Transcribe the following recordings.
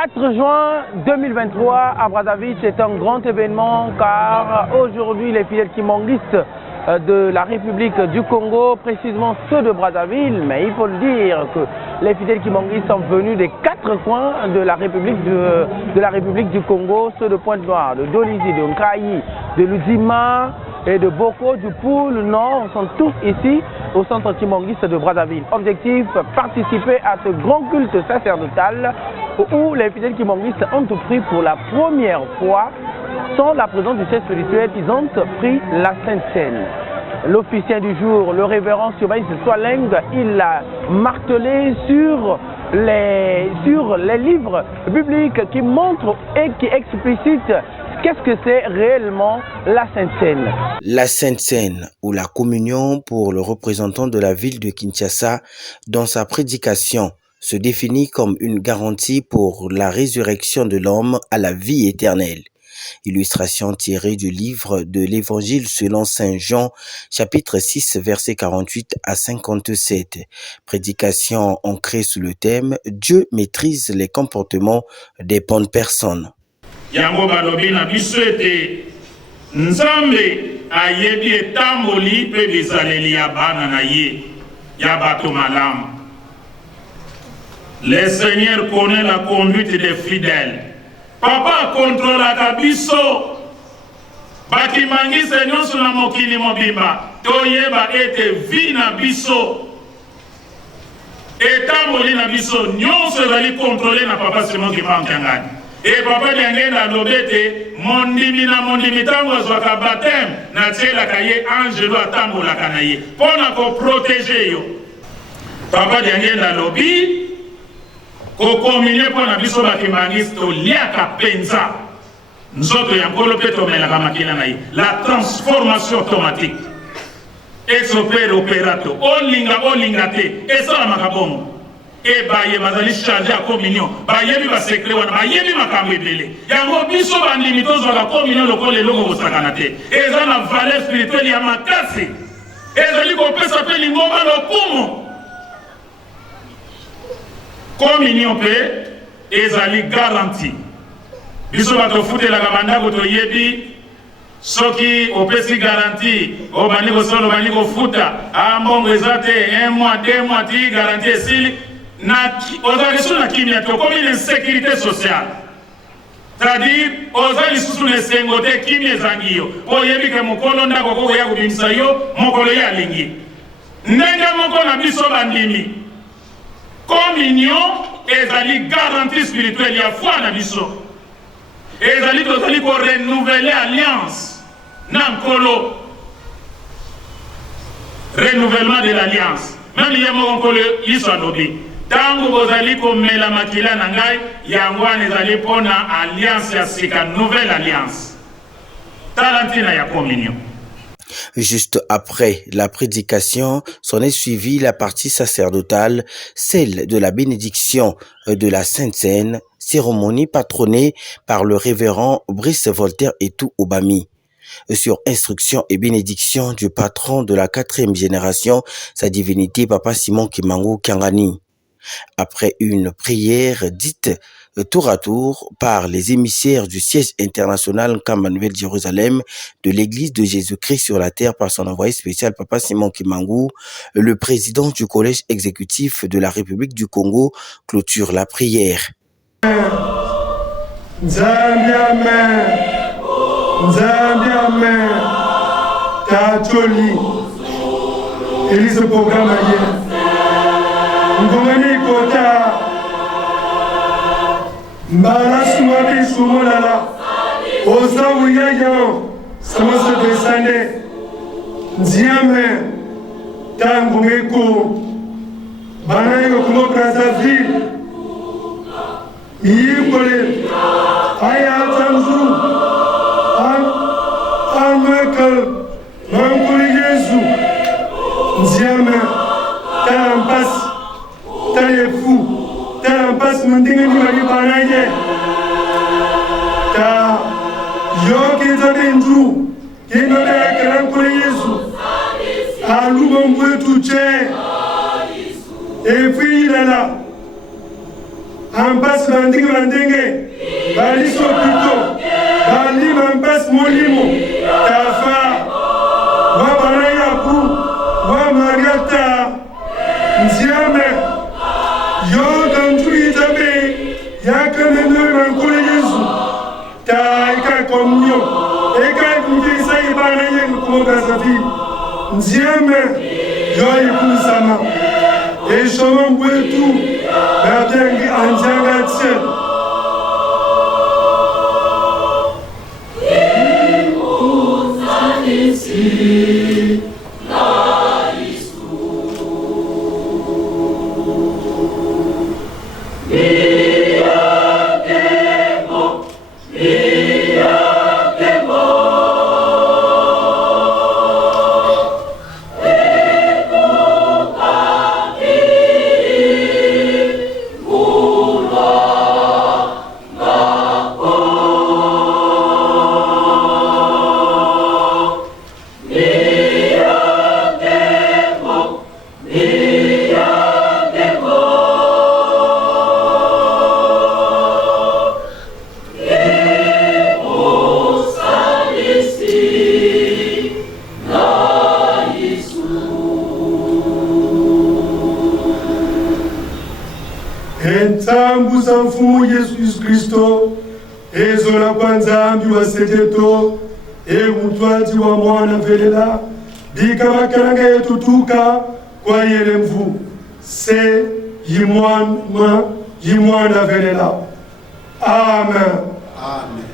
4 juin 2023 à Brazzaville, c'est un grand événement car aujourd'hui les fidèles kimongistes de la République du Congo, précisément ceux de Brazzaville, mais il faut le dire que les fidèles kimongistes sont venus des 4 coins de la République du Congo, ceux de Pointe-Noire, de Dolisie, de Nkayi, de Luzima et de Boko, du Pôle Nord, sont tous ici au centre kimongiste de Brazzaville. Objectif, participer à ce grand culte sacerdotal où les fidèles kimongistes ont pris pour la première fois, sans la présence du chef spirituel, ils ont pris la Sainte Seine. L'officier du jour, le révérend Surbaïs Swaleng, il a martelé sur les livres bibliques qui montrent et qui explicitent qu'est-ce que c'est réellement la Sainte Seine. La Sainte Seine, ou la communion pour le représentant de la ville de Kinshasa, dans sa prédication, se définit comme une garantie pour la résurrection de l'homme à la vie éternelle. Illustration tirée du livre de l'Évangile selon Saint Jean, chapitre 6, versets 48 à 57. Prédication ancrée sous le thème « Dieu maîtrise les comportements des bonnes personnes ». Yango balobi na biso ete Nzambe ayebi etamboli pe bizaleli ya bana na ye ya bato malamu. Le Seigneur connaît la conduite des fidèles. Papa contrôle la biso. Bakimangise nyonso na mokili mobimba toyeba ete vi na biso etamboli na biso nyonso ezali contrôlé na papa Simon Kimangangani. Et papa Diangenda lobete mondimi na mondimi tango azwaka baptême na tiela kaye angelo atambola kanaye pona ko protéger yo. Papa Diangenda lobi ko communier pona biso bakimangisi to liaka penza nzoto ya nkolo pe tomelaka makila na ye. La transformation automatique ex opere operato olinga te esalamaka bongo. Et baye bazali changer la communion bayebi ba secret wana bayebi makambo ebele yango biso bandimi tozwa la communion lokole eloko kosakana te eza na valeur spirituelle ya makasi ezali kopesa pe lingomba lokumu communion pe ezali garantie biso bato futelaka bandako toyebi soki opesi garantie obandi kosala obandi kofuta ambongo eza te 1 mois 2 mois ti garantie esili na kimia to comme une sécurité sociale. C'est-à-dire, ozali susu ne sengote kimia zangio. Oyebi ke mokolo ndako ko ya kubimisa yo, mokolo ya lingi. Ndenge moko na biso bandimi. Communion ezali garantie spirituelle ya foi na biso. Ezali tozali ko renouveler alliance na nkolo. Renouvellement de l'alliance. Même yemo nkolo iso anobi. Tango bozali komela makila na ngai yangwane ezali pona alliance ya sika, nouvelle alliance. Talantina ya communion. Juste après la prédication, s'en est suivie la partie sacerdotale, celle de la bénédiction de la Sainte Seine, cérémonie patronnée par le révérend Brice Voltaire Etou Obami. Sur instruction et bénédiction du patron de la 4e génération, sa divinité Papa Simon Kimangou Kangani. Après une prière dite tour à tour par les émissaires du siège international Camp-Manuel Jérusalem de l'église de Jésus-Christ sur la terre par son envoyé spécial Papa Simon Kimangou, le président du collège exécutif de la République du Congo clôture la prière. Ngomani kota mbala suwaki sumolala osa wiyayo samasa besande nziame tangumeko banayo kumo Brazzaville yikole aya tanzu amekal mankuli Yesu nziame tampasi T'es fou, t'es un passe mandingue ni magi banaye. Ta yo qui t'abendu, qui ne l'a qu'un pour Jésus. Alou mon bouet tout tché. Et puis là là, en passe mandingue Bange, Baliso Puto, Bali Mambas Molimo, Tafa, Wabanayapu, Wamagata, Nziame, Yo Ganjuri Tabe, Yakamene Mankule Yesu, Taika Komyo, Eka Kungisa Ibanayen Kumogasafi, Nziame, Yo Ikusama, Eshomon Bwetu, Badengi Anjangatse. Entambu za mfumu Yesu Kristo, ezola kwa nzambi wa sejeto, mutwaji wa mwana velela, bika makaranga yetu tuka kwa yele mvu, se yimwana velela. Amen. Amen.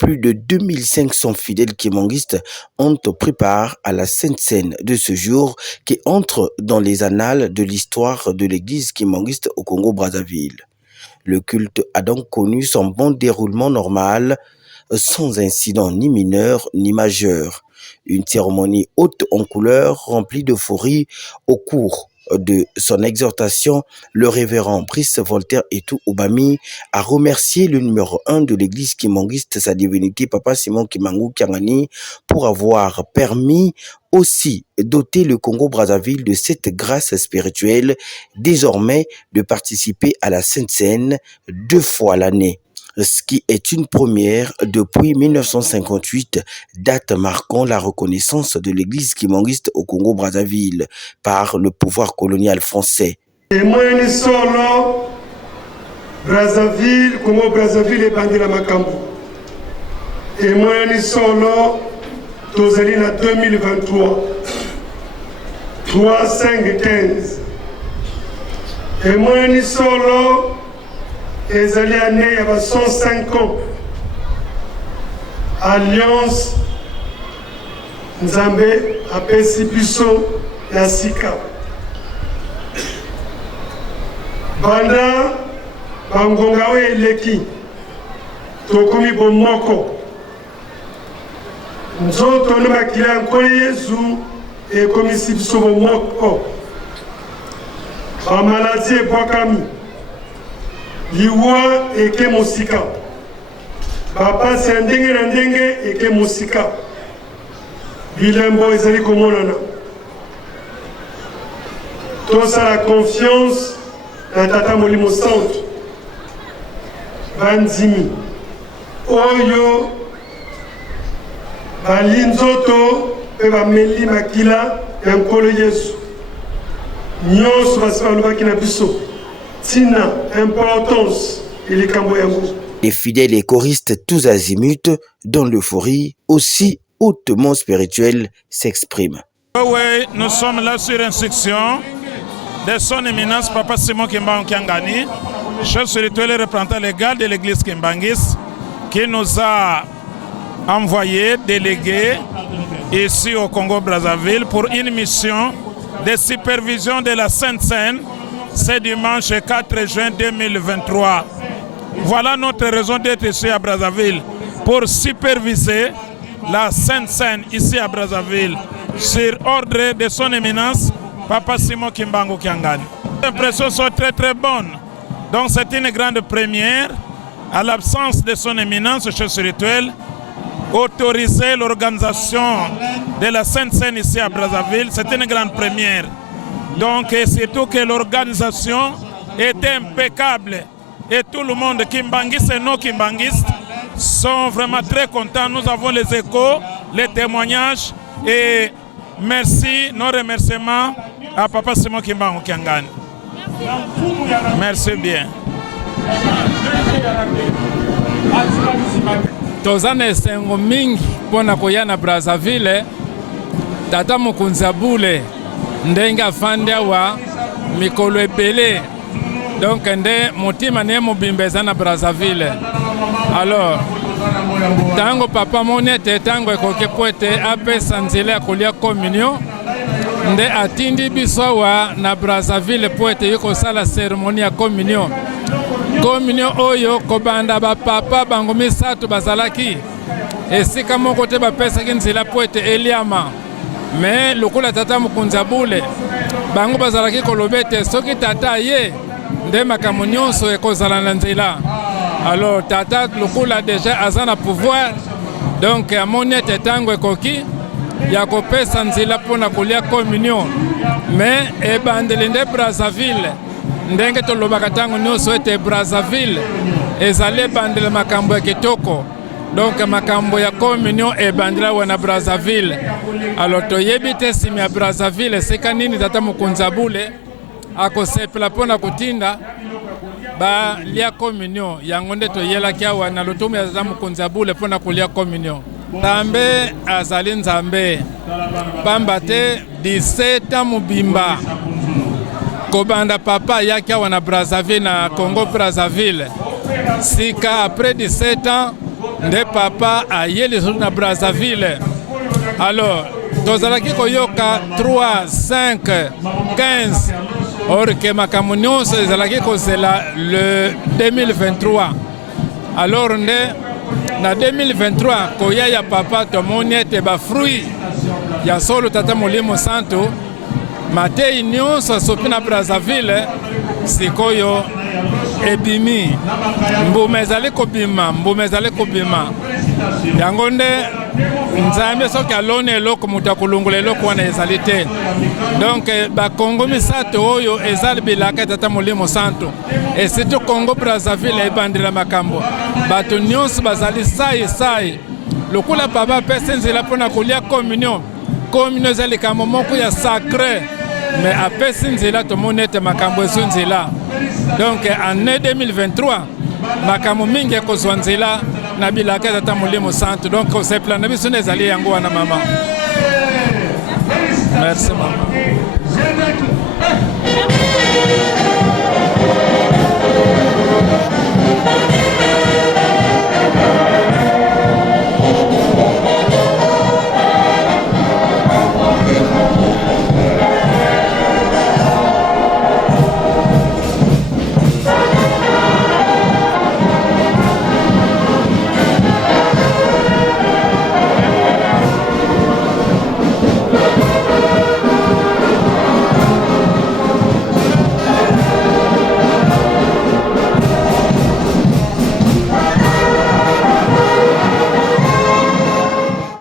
Plus de 2500 fidèles kimonguistes ont pris part à la Sainte Seine de ce jour qui entre dans les annales de l'histoire de l'église kimonguiste au Congo-Brazzaville. Le culte a donc connu son bon déroulement normal, sans incident ni mineur ni majeur. Une cérémonie haute en couleur, remplie d'euphorie au cours de son exhortation, le révérend Brice Voltaire Etou Obami a remercié le numéro 1 de l'église kimonguiste, sa divinité Papa Simon Kimbangu Kyangani, pour avoir permis aussi doter le Congo-Brazzaville de cette grâce spirituelle, désormais de participer à la Sainte Seine 2 fois l'année, ce qui est une première depuis 1958, date marquant la reconnaissance de l'église kimonguiste au Congo-Brazzaville par le pouvoir colonial français. Et moi, ni solo, Brazzaville, Congo-Brazzaville et Bandira Makambu. Et moi, ni solo, Tozalina 2023, 3, 5, 15. Et moi, ni solo, les années il y a 105 ans. Alliance Nzambe a Pesipiso la Sika. Banda Bangongawe Leki Tokumi Bomoko. Nzoto ne makila nkole Yesu et komisi biso Bomoko. Bamaladi et Bwakami. Liwa eke musika. Papa c'est ndenge eke musika. Bilembo ezali komonana. Tosa la confiance na tata molimo santo. Bandimi. Oyo balinzoto pe bameli makila ya nkolo Yesu. Nyonso basalobaki na biso. Tina, importance, les fidèles et choristes tous azimuts, dans l'euphorie aussi hautement spirituelle, s'expriment. Oui, nous sommes là sur instruction de son éminence Papa Simon Kimbangu Kyangani, chef spirituel et représentant légal de l'église Kimbangis, qui nous a envoyé délégué ici au Congo-Brazzaville pour une mission de supervision de la Sainte Seine. C'est dimanche 4 juin 2023. Voilà notre raison d'être ici à Brazzaville pour superviser la Sainte Seine ici à Brazzaville sur ordre de son éminence Papa Simon Kimbangu Kyangani. Les impressions sont très bonnes. Donc c'est une grande première à l'absence de son éminence chef spirituel autoriser l'organisation de la Sainte Seine ici à Brazzaville. C'est une grande première. Donc, surtout que l'organisation est impeccable. et tout le monde, kimbanguistes et non kimbanguistes, sont vraiment très contents. Nous avons les échos, les témoignages et merci, nos remerciements à Papa Simon Kimbangu Kiangani. Merci bien. Tozana esengo mingi pona koya na Brazzaville. Tata Mukunza Bule ndenge afandi awa mikolo ebele, donc nde motima ne mobimba na Brazzaville. Alors tango papa monete tango ekoki po ete apesa nzela ya kolia communion, nde atindi biso awa na Brazzaville po ete yokosala cérémonie ya communion. Communion oyo kobanda bapapa bango misato bazalaki esika moko te bapesaki nzela po ete eliama. Mais lokola tata Mukunza Bule bango bazalaki koloba ete soki tata ye nde makambo nyonso ekozala na nzela. Alors tata lokola déjà aza na pouvoir, donc amoni ete ntango ekoki ya kopesa nzela mpona kolia communion. Mais ebandeli nde Brazzaville ndenge tolobaka ntango nyonso ete Brazzaville ezali ebandela makambo ya kitoko. Donc makambo ya communion ebandela wana Brazzaville. Alors toyebi te simi ya Brazzaville esika nini tata Mukunza Bule akosepela mpona kotinda balia communion. Yango nde toyelaki awa na lotumu ya tata Mukunza Bule mpona kolia communion. Nzambe azali Nzambe pamba te 17 mobimba kobanda papa yaki awa na Brazzaville na Congo Brazzaville. Sika après 17 ans nde papa aye lisusu na Brazzaville. Alors tozalaki koyoka 3, 5, 15 or ke makambo nyonso ezalaki kozela le 2023. Alors nde na 2023 koya ya papa tomoni ete bafruit ya solo tata Molimo Santo matei nyonso asopi na Brazzaville sikoyo ebimi. Mbuma ezali kobima, mbuma ezali kobima. Yango nde Nzambe soki aloni eloko mutu akolongola eloko wana ezali te. Donc bakongo misato oyo ezali bilaka tata Molimo Santo. Et surtout Congo Brazzaville ebandela makambo. Bato nyonso bazali sai. Lokola papa pesa nzela mpona kolia communion. Communion ezali likambo moko ya sacré. Mais apesi nzela tomoni ete makambo ezo nzela. Donc année 2023 makambo mingi ekozwa nzela na bilaka tata Molimo Santo. Donc sepla na biso ezali yango wana mama. Merci mama.